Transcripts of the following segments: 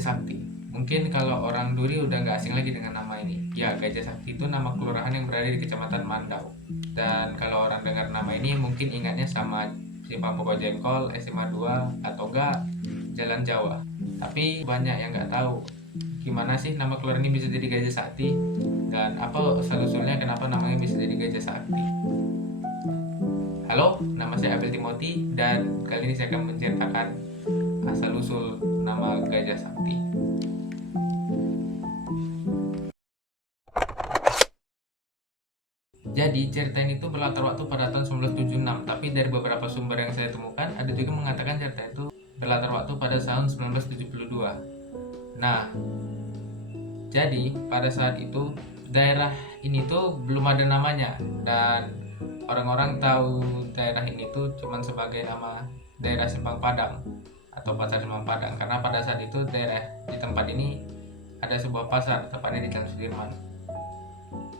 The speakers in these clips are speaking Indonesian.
Gajah Sakti. Mungkin kalau orang Duri udah nggak asing lagi dengan nama ini. Ya, Gajah Sakti itu nama kelurahan yang berada di Kecamatan Mandau. Dan kalau orang dengar nama ini mungkin ingatnya sama Simpang Pokok Jengkol, SMA 2, atau enggak Jalan Jawa. Tapi banyak yang nggak tahu gimana sih nama kelurahan ini bisa jadi Gajah Sakti dan apa asal-usulnya kenapa namanya bisa jadi Gajah Sakti. Halo, nama saya Abel Timothy dan kali ini saya akan menceritakan asal-usul nama Gajah Sakti. Jadi cerita ini tuh berlatar waktu pada tahun 1976, tapi dari beberapa sumber yang saya temukan ada juga mengatakan cerita itu berlatar waktu pada tahun 1972. Nah, jadi pada saat itu daerah ini tuh belum ada namanya dan orang-orang tahu daerah ini tuh cuman sebagai nama daerah Simpang Padang atau Pasar Simpang Padang karena pada saat itu daerah di tempat ini ada sebuah pasar tepatnya di Jalan Sudirman.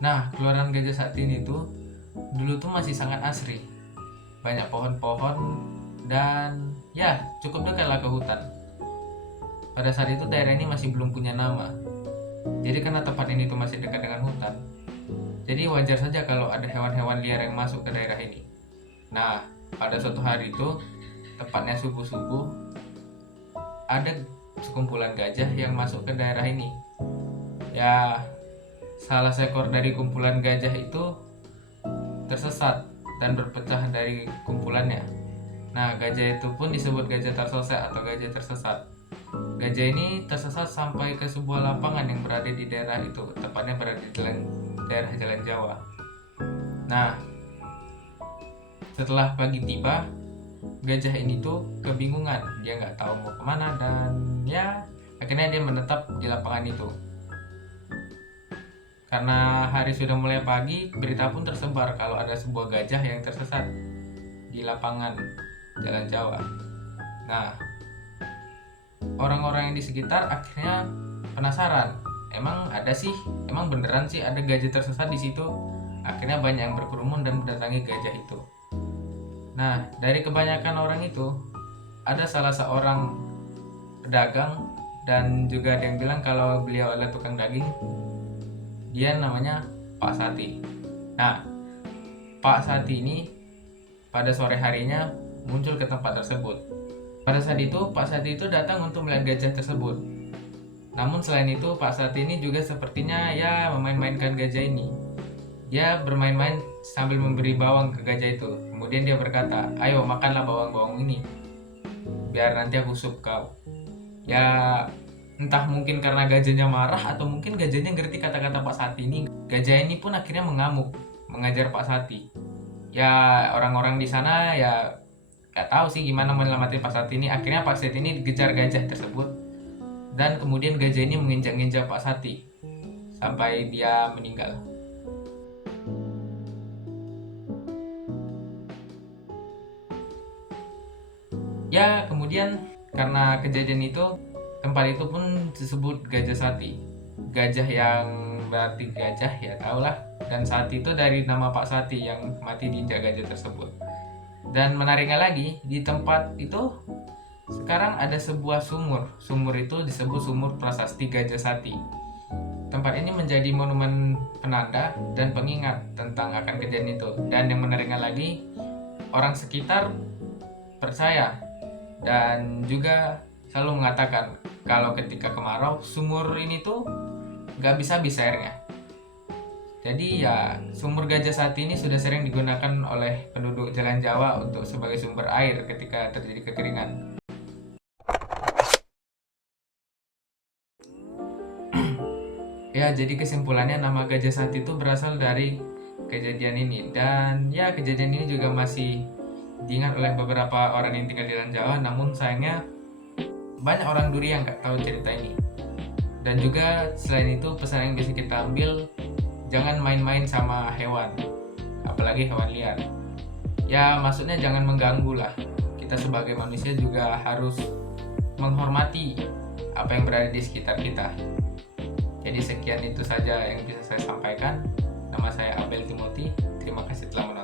Nah, Kelurahan Gajah Sakti ini tuh dulu tuh masih sangat asri, banyak pohon-pohon dan ya cukup dekat lah ke hutan. Pada saat itu daerah ini masih belum punya nama. Jadi karena tempat ini tuh masih dekat dengan hutan, jadi wajar saja kalau ada hewan-hewan liar yang masuk ke daerah ini. Nah, pada suatu hari itu, tepatnya subuh-subuh, ada sekumpulan gajah yang masuk ke daerah ini. Ya, salah seekor dari kumpulan gajah itu tersesat dan berpecah dari kumpulannya. Nah, gajah itu pun disebut gajah tersesat atau gajah tersesat. Gajah ini tersesat sampai ke sebuah lapangan yang berada di daerah itu, tepatnya berada di daerah Jalan Jawa. Nah, setelah pagi tiba, gajah ini tuh kebingungan, dia nggak tahu mau kemana dan ya akhirnya dia menetap di lapangan itu. Karena hari sudah mulai pagi, berita pun tersebar kalau ada sebuah gajah yang tersesat di lapangan Jalan Jawa. Nah, orang-orang yang di sekitar akhirnya penasaran, emang beneran sih ada gajah tersesat di situ. Akhirnya banyak yang berkerumun dan mendatangi gajah itu. Nah, dari kebanyakan orang itu ada salah seorang pedagang dan juga ada yang bilang kalau beliau adalah tukang daging. Dia namanya Pak Sati. Nah, Pak Sati ini pada sore harinya muncul ke tempat tersebut. Pada saat itu Pak Sati itu datang untuk melihat gajah tersebut. Namun selain itu Pak Sati ini juga sepertinya ya memain-mainkan gajah ini. Dia bermain-main sambil memberi bawang ke gajah itu. Kemudian dia berkata, "Ayo makanlah bawang-bawang ini, biar nanti aku sup kau." Ya entah mungkin karena gajahnya marah atau mungkin gajahnya ngerti kata-kata Pak Sati ini. Gajah ini pun akhirnya mengamuk, mengajar Pak Sati. Ya orang-orang di sana ya gak tahu sih gimana menyelamatin Pak Sati ini. Akhirnya Pak Sati ini dikejar gajah tersebut dan kemudian gajah ini menginjak-injak Pak Sati sampai dia meninggal. Ya kemudian karena kejadian itu tempat itu pun disebut Gajah Sati. Gajah yang berarti gajah ya tahulah, dan Sati itu dari nama Pak Sati yang mati diinjak gajah tersebut. Dan menariknya lagi, di tempat itu sekarang ada sebuah sumur. Sumur itu disebut Sumur Prasasti Gajah Sati. Tempat ini menjadi monumen penanda dan pengingat tentang akan kejadian itu. Dan yang menariknya lagi, orang sekitar percaya dan juga selalu mengatakan kalau ketika kemarau sumur ini tuh gak bisa habis airnya. Jadi ya sumur Gajah Sati ini sudah sering digunakan oleh penduduk Jalan Jawa untuk sebagai sumber air ketika terjadi kekeringan. Ya jadi kesimpulannya nama Gajah Sati itu berasal dari kejadian ini. Dan ya kejadian ini juga masih diingat oleh beberapa orang yang tinggal di Jalan Jawa. Namun sayangnya banyak orang Duri yang gak tahu cerita ini. Dan juga selain itu pesan yang bisa kita ambil, jangan main-main sama hewan, apalagi hewan liar. Ya maksudnya jangan mengganggu lah. Kita sebagai manusia juga harus menghormati apa yang berada di sekitar kita. Jadi sekian itu saja yang bisa saya sampaikan. Nama saya Abel Timothy. Terima kasih telah menonton.